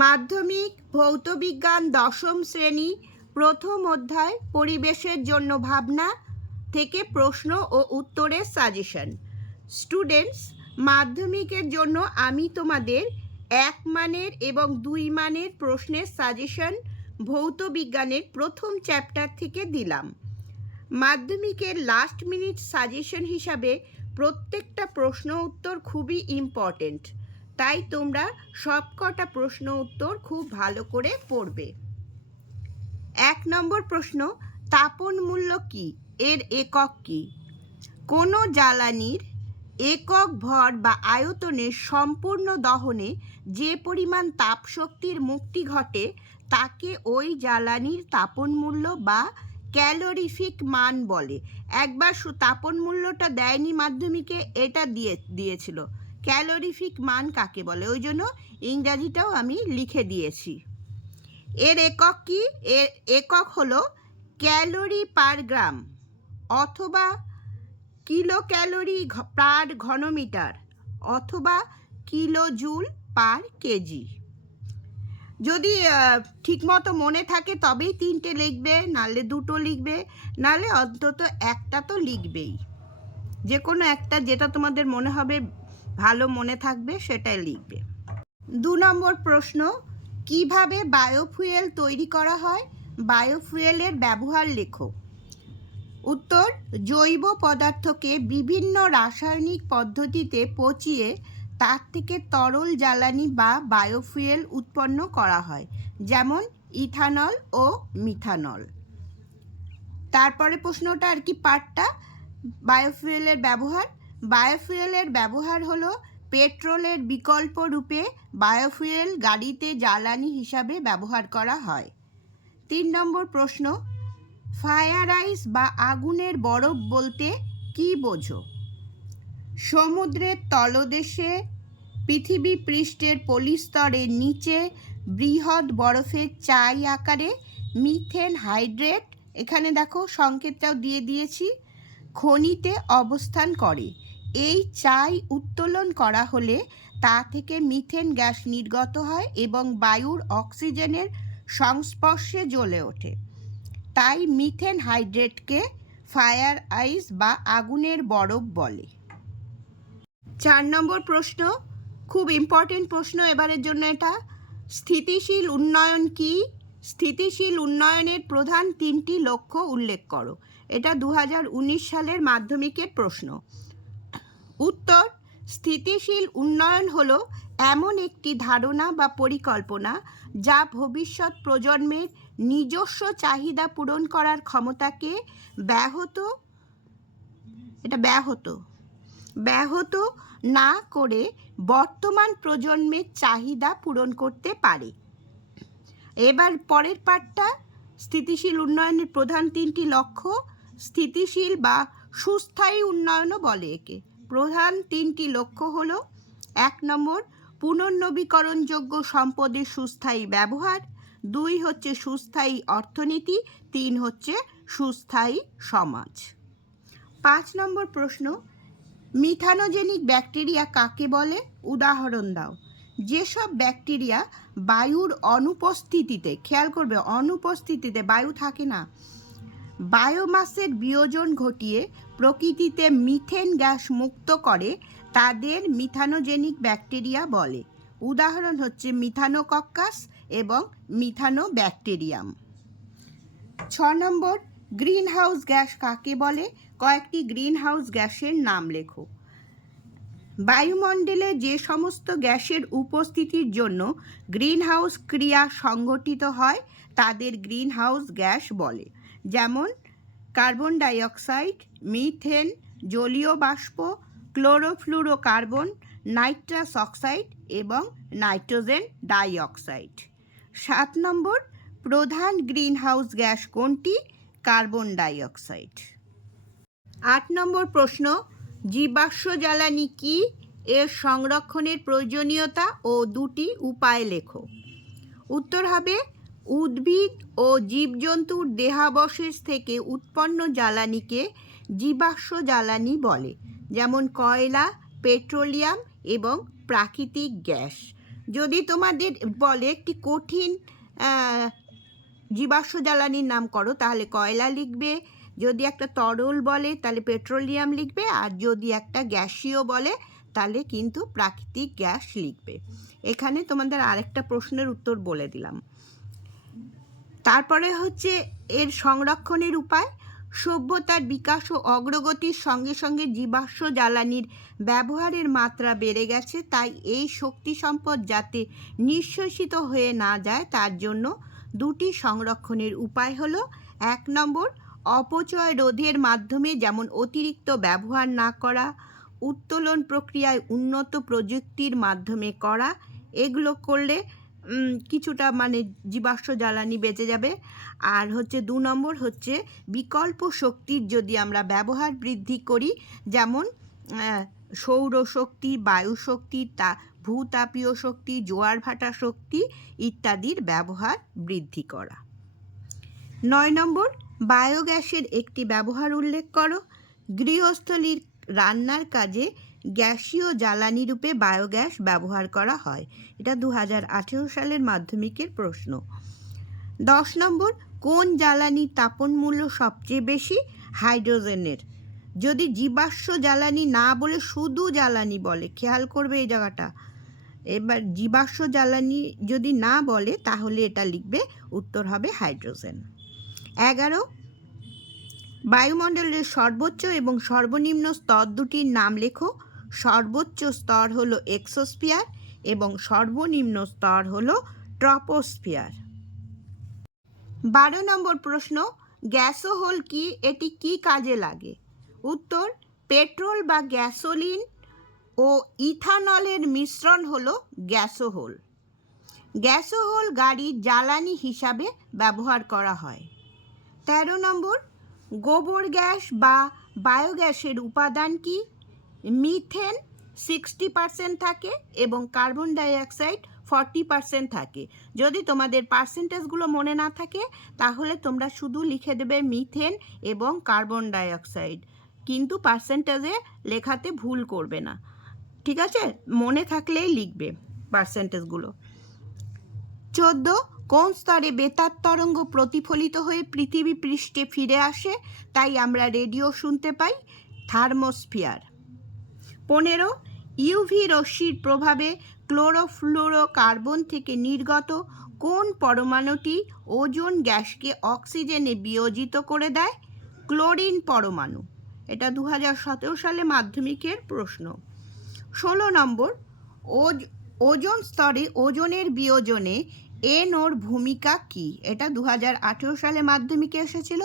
মাধ্যমিক ভৌতবিজ্ঞান দশম শ্রেণি প্রথম অধ্যায় পরিবেশের জন্য ভাবনা থেকে প্রশ্ন ও উত্তরের সাজেশন স্টুডেন্টস মাধ্যমিকের জন্য আমি তোমাদের এক মানের এবং দুই মানের প্রশ্নের সাজেশন ভৌত বিজ্ঞানের প্রথম চ্যাপ্টার থেকে দিলাম। মাধ্যমিকের লাস্ট মিনিট সাজেশন হিসাবে প্রত্যেকটা প্রশ্ন উত্তর খুবই ইম্পর্টেন্ট তাই তোমরা সবকটা প্রশ্ন উত্তর খুব ভালো করে পড়বে। এক নম্বর প্রশ্ন, তাপন মূল্য কি? এর একক কি? কোনো জ্বালানির একক ভর বা আয়তনের সম্পূর্ণ দহনে যে পরিমাণ তাপশক্তির মুক্তি ঘটে, তাকে ওই জ্বালানির তাপন মূল্য বা ক্যালোরিফিক মান বলে। একবার তাপন মূল্যটা দেয়নি মাধ্যমিকে, এটা দিয়ে, দিয়েছিল। ক্যালোরিফিক মান কাকে বলে? ওই জন্য ইংরাজিটাও আমি লিখে দিয়েছি। এর একক কি? এর একক হলো ক্যালোরি পার গ্রাম অথবা কিলো ক্যালোরি পার ঘনমিটার অথবা কিলো জুল পার কেজি। যদি ঠিকমতো মনে থাকে তবেই তিনটে লিখবে, নালে দুটো লিখবে, নালে অন্তত একটা তো লিখবেই। যে কোনো একটা যেটা তোমাদের মনে হবে ভালো মনে থাকবে সেটাই লিখবে। দু নম্বর প্রশ্ন, কীভাবে বায়োফুয়েল তৈরি করা হয়? বায়োফুয়েলের ব্যবহার লেখো। উত্তর, জৈব পদার্থকে বিভিন্ন রাসায়নিক পদ্ধতিতে পচিয়ে তার থেকে তরল জ্বালানি বা বায়োফুয়েল উৎপন্ন করা হয়, যেমন ইথানল ও মিথানল। তারপরে প্রশ্নটা আর কি পার্টটা বায়োফুয়েলের ব্যবহার? বায়োফুয়েলের ব্যবহার হলো পেট্রোলের বিকল্প রূপে বায়োফুয়েল গাড়িতে জ্বালানি হিসাবে ব্যবহার করা হয়। তিন নম্বর প্রশ্ন, ফায়ার আইস বা আগুনের বরফ বলতে কি বোঝো? সমুদ্রের তলদেশে, পৃথিবী পৃষ্ঠের পলিস্তরের নিচে, বৃহৎ বরফের চাই আকারে মিথেন হাইড্রেট, এখানে দেখো সংকেতটাও দিয়ে দিয়েছি, খনিতে অবস্থান করে। এই চাই উত্তোলন করা হলে তা থেকে মিথেন গ্যাস নির্গত হয় এবং বায়ুর অক্সিজেনের সংস্পর্শে জ্বলে ওঠে। তাই মিথেন হাইড্রেটকে ফায়ার আইস বা আগুনের বরফ বলে। চার নম্বর প্রশ্ন, খুব ইম্পর্টেন্ট প্রশ্ন এবারের জন্য এটা। স্থিতিশীল উন্নয়ন কি? স্থিতিশীল উন্নয়নের প্রধান তিনটি লক্ষ্য উল্লেখ করো। এটা দু হাজার উনিশ সালের মাধ্যমিকের প্রশ্ন। উত্তর, স্থিতিশীল উন্নয়ন হল এমন একটি ধারণা বা পরিকল্পনা যা ভবিষ্যৎ প্রজন্মের নিজস্ব চাহিদা পূরণ করার ক্ষমতাকে ব্যাহত, এটা ব্যাহত ব্যাহত না করে বর্তমান প্রজন্মের চাহিদা পূরণ করতে পারে। এবার পরের পার্টটা স্থিতিশীল উন্নয়নের প্রধান তিনটি লক্ষ্য স্থিতিশীল বা সুস্থায়ী উন্নয়নও বলে একে। প্রধান তিনটি লক্ষ্য হল, এক নম্বর, পুনর্নবীকরণযোগ্য সম্পদের সুস্থায়ী ব্যবহার, দুই হচ্ছে সুস্থায়ী অর্থনীতি, তিন হচ্ছে সুস্থায়ী সমাজ। পাঁচ নম্বর প্রশ্ন, মিথানোজেনিক ব্যাকটেরিয়া কাকে বলে? উদাহরণ দাও। যেসব ব্যাকটেরিয়া বায়ুর অনুপস্থিতিতে, খেয়াল করবে, অনুপস্থিতিতে বায়ু থাকে না বায়োমাসের বিয়োজন ঘটিয়ে প্রকৃতিতে মিথেন গ্যাস মুক্ত করে, তাদের মিথানোজেনিক ব্যাকটেরিয়া বলে। উদাহরণ হচ্ছে মিথানোকক্কাস এবং মিথানো ব্যাকটেরিয়াম ছ নম্বর গ্রিন হাউস গ্যাস কাকে বলে? কয়েকটি গ্রিন হাউস গ্যাসের নাম লেখো। বায়ুমণ্ডলে যে সমস্ত গ্যাসের উপস্থিতির জন্য গ্রিন হাউস ক্রিয়া সংঘটিত হয়, তাদের গ্রিন হাউস গ্যাস বলে। যেমন কার্বন ডাইঅক্সাইড, মিথেন, জলীয় বাষ্প, ক্লোরোফ্লুরোকার্বন, নাইট্রাস অক্সাইড এবং নাইট্রোজেন ডাইঅক্সাইড। সাত নম্বর, প্রধান গ্রিন হাউস গ্যাস কোনটি? Carbon dioxide. আট নম্বর প্রশ্ন, জীবাশ্ম জ্বালানি কি? এর সংরক্ষণের প্রয়োজনীয়তা ও দুটি উপায় লেখো। উত্তর হবে উদ্ভিদ ও জীবজন্তুর দেহাবশেষ থেকে উৎপন্ন জ্বালানিকে জীবাশ্ম জ্বালানি বলে, যেমন কয়লা, পেট্রোলিয়াম এবং প্রাকৃতিক গ্যাস। যদি তোমাদের বলে একটি কঠিন জীবাশ্ম জ্বালানির নাম করো, তাহলে কয়লা লিখবে, যদি একটা তরল বলে, তাহলে পেট্রোলিয়াম লিখবে, আর যদি একটা গ্যাসীয় বলে, তাহলে কিন্তু প্রাকৃতিক গ্যাস লিখবে। এখানে তোমাদের আরেকটা প্রশ্নের উত্তর বলে দিলাম। তারপরে হচ্ছে এর সংরক্ষণের উপায়, সভ্যতার বিকাশ ও অগ্রগতির সঙ্গে সঙ্গে জীবাশ্ম জ্বালানির ব্যবহারের মাত্রা বেড়ে গেছে, তাই এই শক্তি সম্পদ যাতে নিঃশ্বসিত হয়ে না যায়, তার জন্য দুটি সংরক্ষণের উপায় হলো, এক নম্বর, অপচয় রোধের মাধ্যমে যেমন অতিরিক্ত ব্যবহার না করা, উত্তোলন প্রক্রিয়ায় উন্নত প্রযুক্তির মাধ্যমে করা, এগুলো করলে কিছুটা মানে জীবাশ্ম জ্বালানি বেঁচে যাবে। আর হচ্ছে দু নম্বর হচ্ছে বিকল্প শক্তির যদি আমরা ব্যবহার বৃদ্ধি করি, যেমন সৌরশক্তি বায়ুশক্তি তা, ভূতাপীয় শক্তি, জোয়ার ভাটা শক্তি ইত্যাদির ব্যবহার বৃদ্ধি করা। নয় নম্বর, বায়োগ্যাসের একটি ব্যবহার উল্লেখ করো। গৃহস্থলীর রান্নার কাজে গ্যাসীয় জ্বালানি রূপে বায়োগ্যাস ব্যবহার করা হয়। এটা দু হাজার আঠেরো সালের মাধ্যমিকের প্রশ্ন। দশ নম্বর, কোন জ্বালানির তাপন মূল্য সবচেয়ে বেশি? হাইড্রোজেনের। যদি জীবাশ্ম জ্বালানি না বলে শুধু জ্বালানি বলে, খেয়াল করবে এই জায়গাটা। এবার জীবাশ্ম জ্বালানি যদি না বলে, তাহলে এটা লিখবে, উত্তর হবে হাইড্রোজেন। এগারো, বায়ুমণ্ডলের সর্বোচ্চ এবং সর্বনিম্ন স্তর দুটির নাম লেখো। সর্বোচ্চ স্তর হলো এক্সোস্ফিয়ার এবং সর্বনিম্ন স্তর হলো ট্রপোস্ফিয়ার। বারো নম্বর প্রশ্ন গ্যাসোহোল কি? এটি কি কাজে লাগে? উত্তর, পেট্রোল বা গ্যাসোলিন ও ইথানলের মিশ্রণ হলো গ্যাসোহোল গ্যাসোহোল গাড়ির জ্বালানি হিসাবে ব্যবহার করা হয়। তেরো নম্বর, গোবর গ্যাস বা বায়োগ্যাসের উপাদান কি? মিথেন সিক্সটি পার্সেন্ট থাকে এবং কার্বন ডাইঅক্সাইড ফর্টি পার্সেন্ট থাকে। যদি তোমাদের পার্সেন্টেজগুলো মনে না থাকে, তাহলে তোমরা শুধু লিখে দেবে মিথেন এবং কার্বন ডাইঅক্সাইড কিন্তু পার্সেন্টেজে লেখাতে ভুল করবে না। ঠিক আছে? মনে থাকলেই লিখবে পার্সেন্টেজগুলো চোদ্দ, কোন স্তরে বেতার তরঙ্গ প্রতিফলিত হয়ে পৃথিবী পৃষ্ঠে ফিরে আসে? তাই আমরা রেডিও শুনতে পাই, থার্মোস্ফিয়ার। পনেরো ইউভি রশ্মির প্রভাবে ক্লোরোফ্লুরো কার্বন থেকে নির্গত কোন পরমাণুটি ওজোন গ্যাসকে অক্সিজেনে বিয়োজিত করে দেয়? ক্লোরিন পরমাণু। এটা দু হাজার সতেরো সালে মাধ্যমিকের প্রশ্ন। ষোলো নম্বর, ওজ, ওজোন স্তরে ওজনের বিয়োজনে এনোর ভূমিকা কি? এটা দু হাজার আঠেরো সালে মাধ্যমিকে এসেছিল।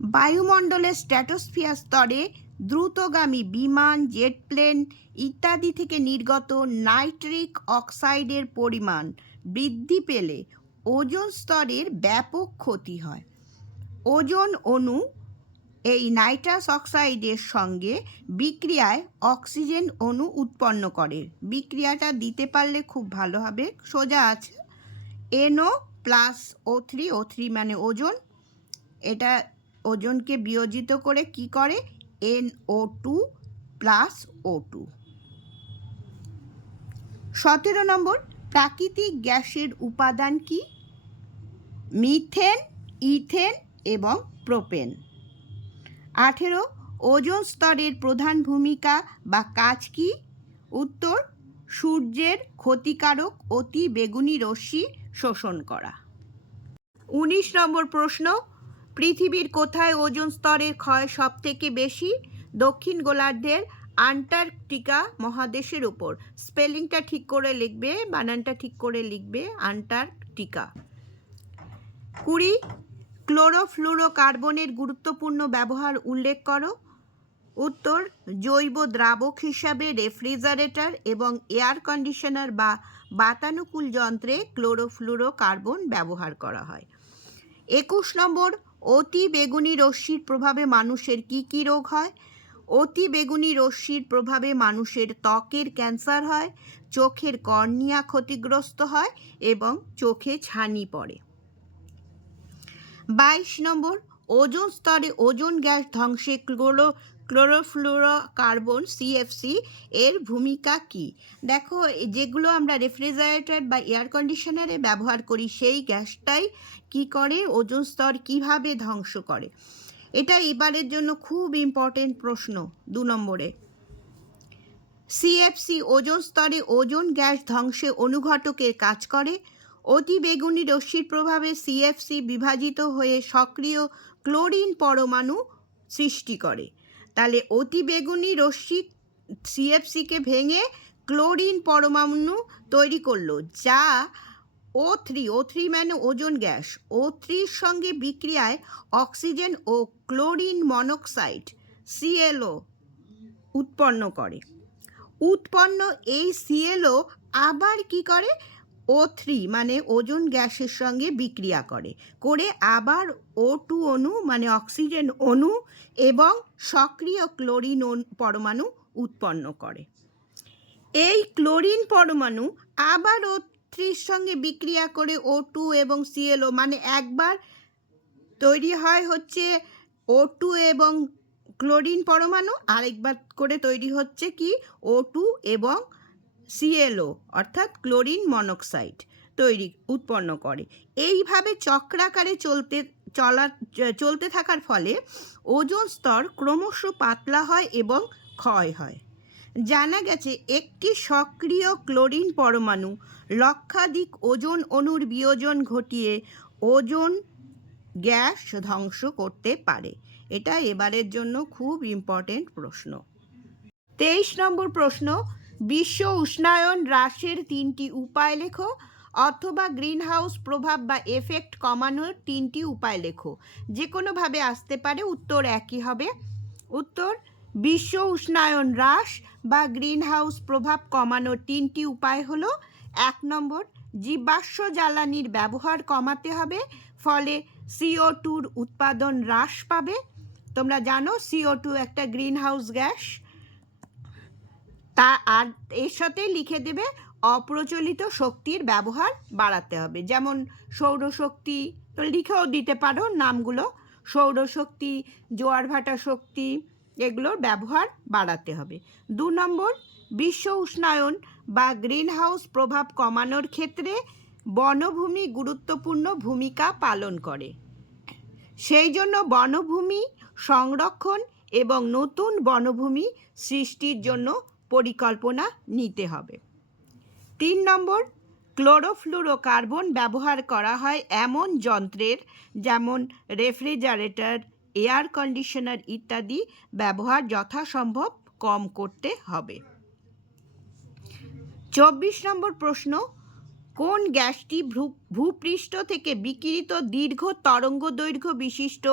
বায়ুমণ্ডলের স্ট্র্যাটোস্ফিয়ার স্তরে দ্রুতগামী বিমান, জেট প্লেন ইত্যাদি থেকে নির্গত নাইট্রিক অক্সাইডের পরিমাণ বৃদ্ধি পেলে ওজোন স্তরের ব্যাপক ক্ষতি হয়। ওজোন অণু এই নাইট্রাস অক্সাইডের সঙ্গে বিক্রিয়ায় অক্সিজেন অণু উৎপন্ন করে। বিক্রিয়াটা দিতে পারলে খুব ভালো হবে। সোজা আছে। NO plus O three O three মানে ওজন। এটা ওজনকে বিয়োজিত করে কি করে? O two plus O two সতেরো নম্বর, প্রাকৃতিক গ্যাসের উপাদান কি? মিথেন, ইথেন এবং প্রোপেন। আঠেরো, ওজোন স্তরের প্রধান ভূমিকা বা কাজ কি? উত্তর, সূর্যের ক্ষতিকারক অতি বেগুনি রশ্মি শোষণ করা। উনিশ নম্বর প্রশ্ন পৃথিবীর কোথায় ওজোন স্তরের ক্ষয় সব থেকে বেশি? দক্ষিণ গোলার্ধের আন্টার্কটিকা মহাদেশের উপর। স্পেলিংটা ঠিক করে লিখবে, বানানটা ঠিক করে লিখবে আন্টার্কটিকা। কুড়ি, ক্লোরোফ্লুরোকার্বনের গুরুত্বপূর্ণ ব্যবহার উল্লেখ করো। উত্তর, জৈব দ্রাবক হিসাবে রেফ্রিজারেটর এবং এয়ার কন্ডিশনার বা বাতানুকূল যন্ত্রে ক্লোরোফ্লুরোকার্বন ব্যবহার করা হয়। একুশ নম্বর অতি বেগুনি রশ্মির প্রভাবে মানুষের কি কি রোগ হয়? অতি বেগুনি রশ্মির প্রভাবে মানুষের ত্বকের ক্যান্সার হয়, চোখের কর্নিয়া ক্ষতিগ্রস্ত হয় এবং চোখে ছানি পড়ে। বাইশ নম্বর, ওজোন স্তরে ওজোন গ্যাস ধ্বংসে ক্লোরো ক্লোরোফ্লোরো কার্বন সিএফসি এর ভূমিকা কি? দেখো, যেগুলো আমরা রেফ্রিজারেটর বা এয়ার কন্ডিশনারে ব্যবহার করি, সেই গ্যাসটাই কি করে, ওজোন স্তর কীভাবে ধ্বংস করে? এটা এবারের জন্য খুব ইম্পর্টেন্ট প্রশ্ন দু নম্বরে। সিএফসি ওজোন স্তরে ওজোন গ্যাস ধ্বংসে অনুঘটকের কাজ করে। অতি বেগুনি রশ্মির প্রভাবে সিএফসি বিভাজিত হয়ে সক্রিয় ক্লোরিন পরমাণু সৃষ্টি করে। তাহলে অতি বেগুনি রশ্মি সিএফসিকে ভেঙে ক্লোরিন পরমাণু তৈরি করল, যা ও থ্রি ও থ্রি মানে ওজন গ্যাস। ও থ্রির সঙ্গে বিক্রিয়ায় অক্সিজেন ও ক্লোরিন মনোক্সাইড সিএলও উৎপন্ন করে। উৎপন্ন এই সিএলও আবার কি করে? ও থ্রি মানে ওজন গ্যাসের সঙ্গে বিক্রিয়া করে। করে আবার ও টু অণু মানে অক্সিজেন অণু এবং সক্রিয় ক্লোরিন পরমাণু উৎপন্ন করে। এই ক্লোরিন পরমাণু আবার ও থ্রির সঙ্গে বিক্রিয়া করে ও টু এবং সিএলও মানে একবার তৈরি হয় হচ্ছে ও টু এবং ক্লোরিন পরমাণু, আরেকবার করে তৈরি হচ্ছে কি ও টু এবং সিএলও অর্থাৎ ক্লোরিন মনোক্সাইড তৈরি, উৎপন্ন করে। এইভাবে চক্রাকারে চলতে চলা চলতে থাকার ফলে ওজোন স্তর ক্রমশ পাতলা হয় এবং ক্ষয় হয়। জানা গেছে, একটি সক্রিয় ক্লোরিন পরমাণু লক্ষাধিক ওজন অণুর বিয়োজন ঘটিয়ে ওজন গ্যাস ধ্বংস করতে পারে। এটা এবারের জন্য খুব ইম্পর্টেন্ট প্রশ্ন। তেইশ নম্বর প্রশ্ন, বিশ্ব উষ্ণায়ন হ্রাসের তিনটি উপায় লেখো অথবা গ্রিনহাউস প্রভাব বা এফেক্ট কমানোর তিনটি উপায় লেখো। যে কোনোভাবে আসতে পারে, উত্তর একই হবে। উত্তর, বিশ্ব উষ্ণায়ন হ্রাস বা গ্রিনহাউস প্রভাব কমানোর তিনটি উপায় হলো, এক নম্বর, জীবাশ্ম জ্বালানির ব্যবহার কমাতে হবে, ফলে সিও টুর উৎপাদন হ্রাস পাবে। তোমরা জানো সিও টু একটা গ্রিন হাউস গ্যাস। তা আর এর সাথে লিখে দেবে অপ্রচলিত শক্তির ব্যবহার বাড়াতে হবে। যেমন সৌরশক্তি লিখেও দিতে পারো নামগুলো। সৌরশক্তি, জোয়ার ভাটা শক্তি এগুলোর ব্যবহার বাড়াতে হবে। দু নম্বর, বিশ্ব উষ্ণায়ন বা গ্রিনহাউস প্রভাব কমানোর ক্ষেত্রে বনভূমি গুরুত্বপূর্ণ ভূমিকা পালন করে। সেই জন্য বনভূমি সংরক্ষণ এবং নতুন বনভূমি সৃষ্টির জন্য পরিকল্পনা নিতে হবে। তিন নম্বর ক্লোরোফ্লুরোকার্বন ব্যবহার করা হয় এমন যন্ত্রের, যেমন রেফ্রিজারেটর এয়ার কন্ডিশনার ইত্যাদি ব্যবহার যথাসম্ভব কম করতে হবে। চব্বিশ নম্বর প্রশ্ন, কোন গ্যাসটি ভূপৃষ্ঠ থেকে বিকিরিত দীর্ঘ তরঙ্গ দৈর্ঘ্য বিশিষ্ট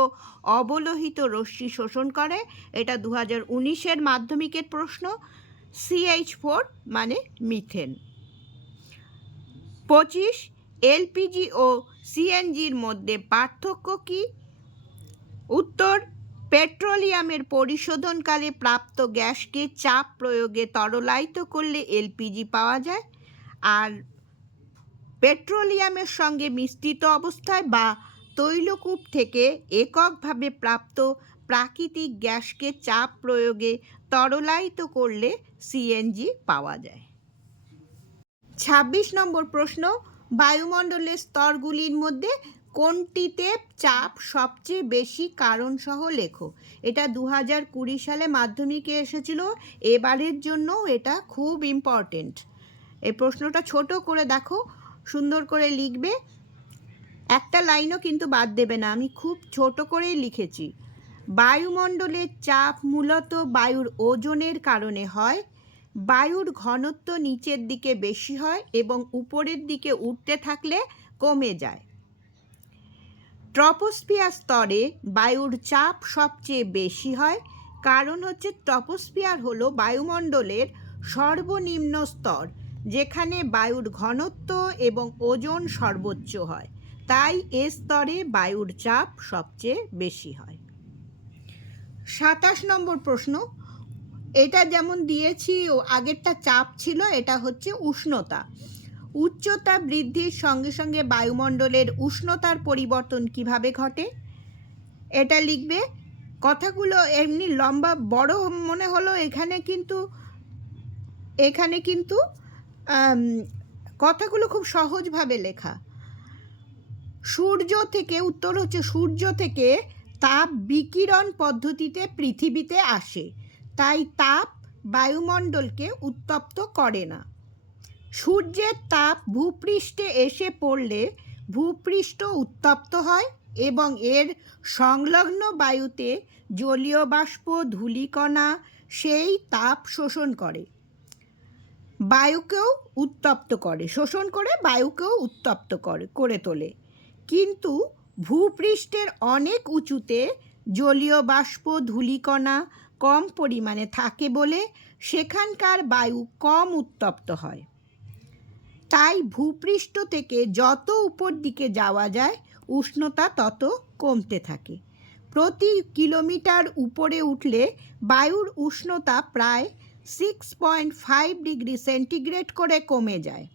অবলোহিত রশ্মি শোষণ করে? এটা দু হাজার উনিশের মাধ্যমিকের প্রশ্ন। সিএইচ ফোর মানে মিথেন পঁচিশ এলপিজি ও সিএনজির মধ্যে পার্থক্য কি? উত্তর, পেট্রোলিয়ামের পরিশোধনকালে প্রাপ্ত গ্যাসকে চাপ প্রয়োগে তরলায়িত করলে এলপিজি পাওয়া যায় আর পেট্রোলিয়ামের সঙ্গে মিশ্রিত অবস্থায় বা তৈলকূপ থেকে এককভাবে প্রাপ্ত প্রাকৃতিক গ্যাসকে চাপ প্রয়োগে তরলায়িত করলে সিএনজি পাওয়া যায়। ছাব্বিশ নম্বর প্রশ্ন, বায়ুমণ্ডলের স্তরগুলির মধ্যে কোনটিতে চাপ সবচেয়ে বেশি কারণ সহ লেখো? এটা দু হাজার কুড়ি সালে মাধ্যমিকে এসেছিল। এবারের জন্য এটা খুব ইম্পর্টেন্ট এই প্রশ্নটা ছোট করে দেখো, সুন্দর করে লিখবে। একটা লাইনও কিন্তু বাদ দেবে না, আমি খুব ছোট করেই লিখেছি। বায়ুমণ্ডলের চাপ মূলত বায়ুর ওজনের কারণে হয়। বায়ুর ঘনত্ব নিচের দিকে বেশি হয় এবং উপরের দিকে উঠতে থাকলে কমে যায়। ট্রপোস্ফিয়ার স্তরে বায়ুর চাপ সবচেয়ে বেশি হয়। কারণ হচ্ছে ট্রপোস্ফিয়ার হলো বায়ুমণ্ডলের সর্বনিম্ন স্তর, যেখানে বায়ুর ঘনত্ব এবং ওজন সর্বোচ্চ হয়। তাই এ স্তরে বায়ুর চাপ সবচেয়ে বেশি হয়। সাতাশ নম্বর প্রশ্ন। এটা যেমন দিয়েছি, ও আগেরটা চাপ ছিল, এটা হচ্ছে উষ্ণতা। উচ্চতা বৃদ্ধির সঙ্গে সঙ্গে বায়ুমণ্ডলের উষ্ণতার পরিবর্তন কীভাবে ঘটে? এটা লিখবে, কথাগুলো এমনি লম্বা, বড় মনে হলো এখানে কিন্তু এখানে কিন্তু কথাগুলো খুব সহজভাবে লেখা। সূর্য থেকে, উত্তর হচ্ছে সূর্য থেকে তাপ বিকিরণ পদ্ধতিতে পৃথিবীতে আসে। তাই তাপ বায়ুমণ্ডলকে উত্তপ্ত করে না। সূর্যের তাপ ভূপৃষ্ঠে এসে পড়লে ভূপৃষ্ঠ উত্তপ্ত হয় এবং এর সংলগ্ন বায়ুতে জলীয় বাষ্প, ধূলিকণা সেই তাপ শোষণ করে। বায়ুকেও উত্তপ্ত করে, শোষণ করে বায়ুকেও উত্তপ্ত করে করে তোলে। কিন্তু ভূপৃষ্ঠের অনেক উঁচুতে জলীয় বাষ্প, ধূলিকণা কম পরিমাণে থাকে বলে সেখানকার বায়ু কম উত্তপ্ত হয়। তাই ভূপৃষ্ঠ থেকে যত উপর দিকে যাওয়া যায়, উষ্ণতা তত কমতে থাকে। প্রতি কিলোমিটার উপরে উঠলে বায়ুর উষ্ণতা প্রায় six point five degree centigrade করে কমে যায়।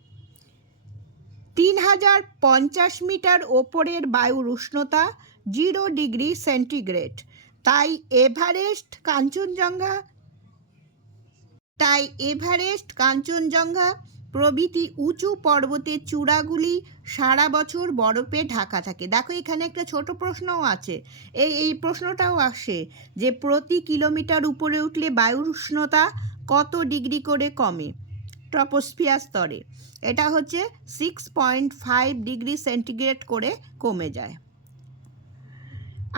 তিন হাজার পঞ্চাশ মিটার ওপরের বায়ুর উষ্ণতা জিরো ডিগ্রি সেন্টিগ্রেড তাই এভারেস্ট, কাঞ্চনজঙ্ঘা, তাই এভারেস্ট, কাঞ্চনজঙ্ঘা প্রভৃতি উঁচু পর্বতের চূড়াগুলি সারা বছর বরফে ঢাকা থাকে। দেখো, এখানে একটা ছোট প্রশ্নও আছে। এই এই প্রশ্নটাও আসে যে প্রতি কিলোমিটার উপরে উঠলে বায়ুর উষ্ণতা কত ডিগ্রি করে কমে ট্রপোস্ফিয়ার স্তরে? এটা হচ্ছে six point five degree centigrade করে কমে যায়।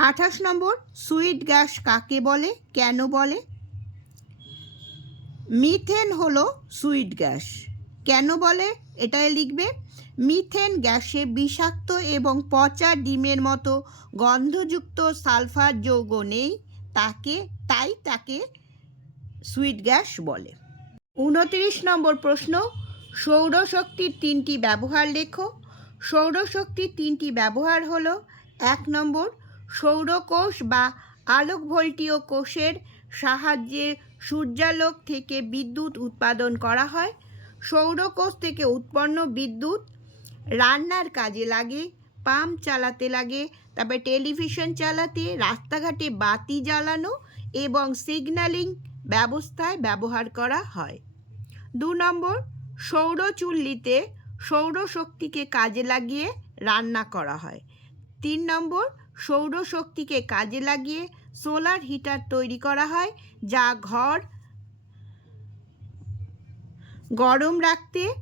আঠাশ নম্বর, সুইট গ্যাস কাকে বলে, কেন বলে? মিথেন হলো সুইট গ্যাস। কেন বলে? এটাই লিখবে, মিথেন গ্যাসে বিষাক্ত এবং পচা ডিমের মতো গন্ধযুক্ত সালফার যৌগ নেই, তাকে, তাই তাকে সুইট গ্যাস বলে। উনত্রিশ নম্বর প্রশ্ন, সৌরশক্তির তিনটি ব্যবহার লেখো। সৌরশক্তির তিনটি ব্যবহার হলো, এক নম্বর, সৌরকোষ বা আলোক ভোল্টীয় কোষের সাহায্যে সূর্যালোক থেকে বিদ্যুৎ উৎপাদন করা হয়। সৌরকোষ থেকে উৎপন্ন বিদ্যুৎ রান্নার কাজে লাগে, পাম্প চালাতে লাগে, তারপরে টেলিভিশন চালাতে, রাস্তাঘাটে বাতি জ্বালানো এবং সিগন্যালিং ব্যবস্থায় ব্যবহার করা হয়। দু নম্বর সৌরচুল্লিতে সৌরশক্তিকে কাজে লাগিয়ে রান্না করা হয়। তিন নম্বর সৌরশক্তিকে কাজে লাগিয়ে সোলার হিটার তৈরি করা হয়, যা ঘর গরম রাখতে,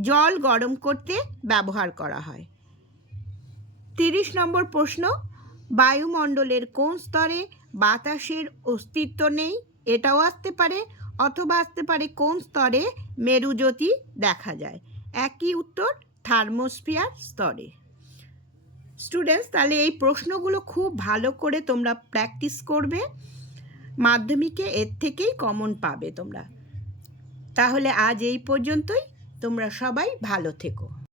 জল গরম করতে ব্যবহার করা হয়। তিরিশ নম্বর প্রশ্ন, বায়ুমণ্ডলের কোন স্তরে বাতাসের অস্তিত্ব নেই? এটাও আসতে পারে, অথবা আসতে পারে কোন স্তরে মেরুজ্যোতি দেখা যায়? একই উত্তর, থার্মোস্ফিয়ার স্তরে। স্টুডেন্টস তাহলে এই প্রশ্নগুলো খুব ভালো করে তোমরা প্র্যাকটিস করবে। মাধ্যমিকে এর থেকেই কমন পাবে তোমরা। তাহলে আজ এই পর্যন্তই। তোমরা সবাই ভালো থেকো।